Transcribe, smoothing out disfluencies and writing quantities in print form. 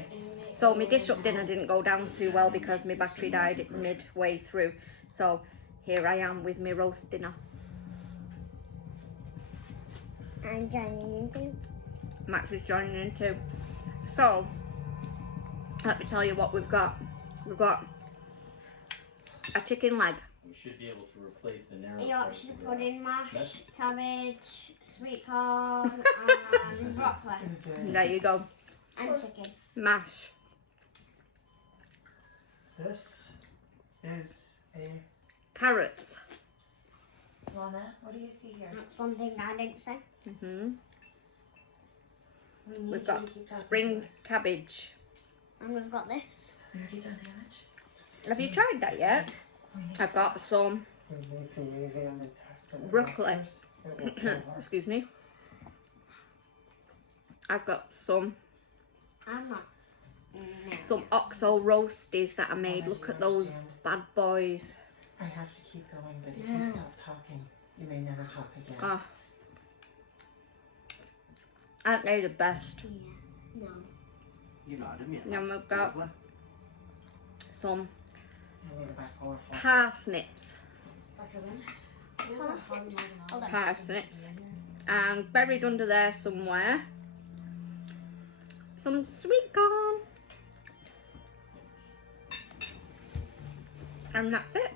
today. So my dish up dinner didn't go down too well because my battery died midway through. So here I am with my roast dinner. I'm joining in too. Max is joining in too. So let me tell you what we've got. We've got a chicken leg. We should be able to replace the narrow. Yorkshire pudding, mash, That's- cabbage, sweet corn, and broccoli. There you go. And chicken. Mash. This is a Carrots. Lana, what do you see here? That's one thing I didn't say. Hmm. We need We've you got to keep talking spring to us. cabbage. And we've got this. We already done damage. Have you tried that yet? I've got some broccoli. Excuse me. I've got some I'm not. some oxo roasties that I made. Look at those bad boys. I have to keep going, but if you stop talking, you may never talk again. Ah, aren't they the best? Yeah. No. You're not a man. Yeah, I've got some I need a back over for parsnips. Hold on. Parsnips. And buried under there somewhere, some sweet corn. And that's it.